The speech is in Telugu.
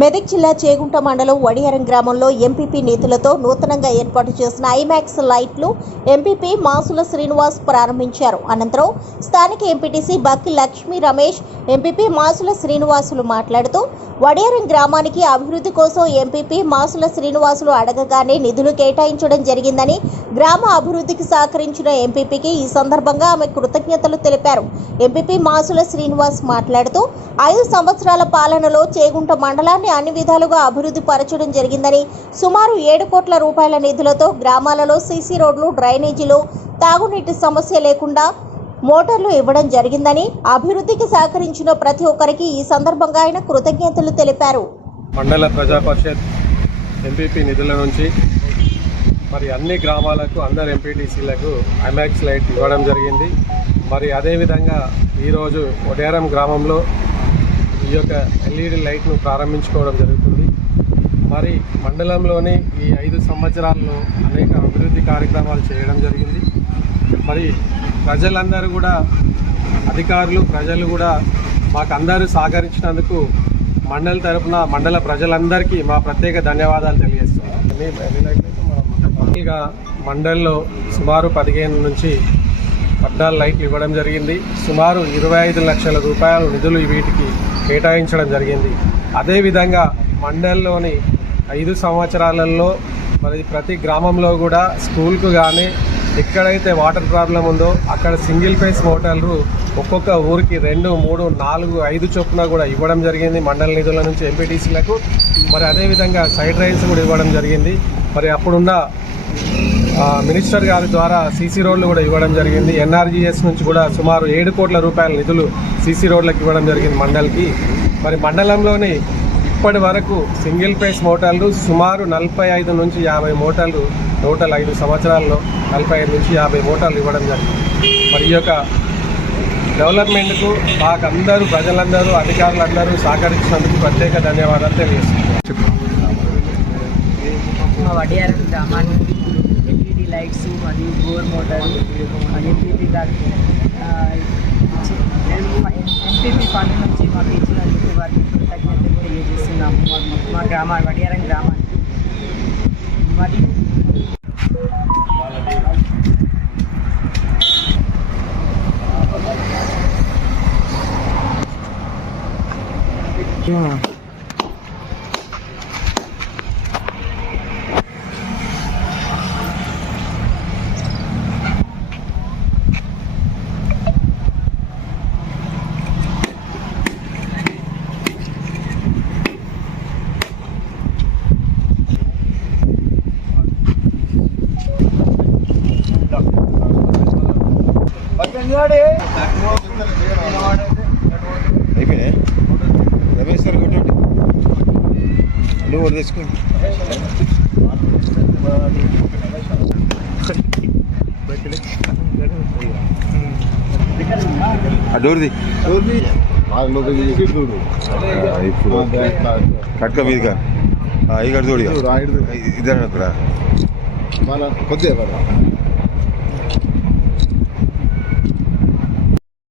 మెదక్ జిల్లా చేగుంట మండలం వడియారం గ్రామంలో ఎంపీపీ నేతలతో నూతనంగా ఏర్పాటు చేసిన ఐమాక్స్ లైట్లు ఎంపీపీ మాసుల శ్రీనివాస్ ప్రారంభించారు. అనంతరం స్థానిక ఎంపీటీసీ బక్కి లక్ష్మీ రమేష్, ఎంపీపీ మాసుల శ్రీనివాసులు మాట్లాడుతూ వడియారం గ్రామానికి అభివృద్ధి కోసం ఎంపీపీ మాసుల శ్రీనివాసులు అడగగానే నిధులు కేటాయించడం జరిగిందని, గ్రామ అభివృద్ధికి సహకరించిన ఎంపీపీకి ఈ సందర్భంగా ఆమె కృతజ్ఞతలు తెలిపారు. ఎంపీపీ మాసుల శ్రీనివాస్ మాట్లాడుతూ 5 సంవత్సరాల పాలనలో చేగుంట మండలాన్ని అన్ని విధాలుగా అభివృద్ధి పరచడం జరిగిందని, సుమారు 7 కోట్ల రూపాయల నిధులతో గ్రామాలలో సీసీ రోడ్లు, డ్రైనేజీలు, తాగునీటి సమస్య లేకుండా మోటార్లు ఇవ్వడం జరిగిందని, అభివృద్ధికి సహకరించిన ప్రతి ఒక్కరికి ఈ సందర్భంగా ఆయన కృతజ్ఞతలు తెలిపారు. మండల ప్రజా పరిషత్ ఎంపీపీ నిధుల నుంచి మరి అన్ని గ్రామాలకు అందరు ఎంపీటీసీలకు ఐమాక్స్ లైట్ ఇవ్వడం జరిగింది. మరి అదేవిధంగా ఈరోజు వడియారం గ్రామంలో ఈ యొక్క ఎల్ఈడి లైట్ను ప్రారంభించుకోవడం జరుగుతుంది. మరి మండలంలోని ఈ 5 సంవత్సరాల్లో అనేక అభివృద్ధి కార్యక్రమాలు చేయడం జరిగింది. మరి ప్రజలందరూ కూడా, అధికారులు, ప్రజలు కూడా మాకందరూ సహకరించినందుకు మండలి తరఫున మండల ప్రజలందరికీ మా ప్రత్యేక ధన్యవాదాలు తెలియజేస్తున్నాం. మండలిలో సుమారు 15 నుంచి 14 లైట్లు ఇవ్వడం జరిగింది. సుమారు 25 లక్షల రూపాయలు నిధులు వీటికి కేటాయించడం జరిగింది. అదేవిధంగా మండలిలోని 5 సంవత్సరాలలో మరి ప్రతి గ్రామంలో కూడా స్కూల్కు కానీ ఎక్కడైతే వాటర్ ప్రాబ్లం ఉందో అక్కడ సింగిల్ ఫేస్ మోటార్లు ఒక్కొక్క ఊరికి 2, 3, 4, 5 చొప్పున కూడా ఇవ్వడం జరిగింది మండల నిధుల నుంచి ఎంపీటీసీలకు. మరి అదేవిధంగా సైడ్ రైన్స్ కూడా ఇవ్వడం జరిగింది. మరి అప్పుడున్న మినిస్టర్ గారి ద్వారా సీసీ రోడ్లు కూడా ఇవ్వడం జరిగింది. ఎన్ఆర్జీఎస్ నుంచి కూడా సుమారు 7 కోట్ల రూపాయల నిధులు సీసీ రోడ్లకు ఇవ్వడం జరిగింది మండలికి. మరి మండలంలోని ఇప్పటి వరకు సింగిల్ ఫేస్ మోటార్లు సుమారు 45 నుంచి 50 మోటార్లు, టోటల్ 5 సంవత్సరాల్లో 45 నుంచి 50 మోటార్లు ఇవ్వడం జరిగింది. మరి ఈ యొక్క డెవలప్మెంట్కు మాకందరూ, ప్రజలందరూ, అధికారులందరూ సహకరించినందుకు ప్రత్యేక ధన్యవాదాలు తెలియజేస్తున్నాను. వడియారం గ్రామానికి ఎల్ఈడి లైట్స్ మరియు బోర్ మోటారు ఎంపీపీ గారికి ఎంపీపీ ఫండ్ నుంచి మాకు ఇచ్చినందుకు వారికి కృతజ్ఞతలు తెలియజేస్తున్నాము. మా వడియారం గ్రామానికి మరియు అయిపోయినాయి. రమేష్ సార్ కొట్టండి, నువ్వు తెచ్చుకోండి. డోర్ది ఇప్పుడు కట్క మీదిగా ఇక్కడ తోడిగా ఇద్దరు కొద్దిగా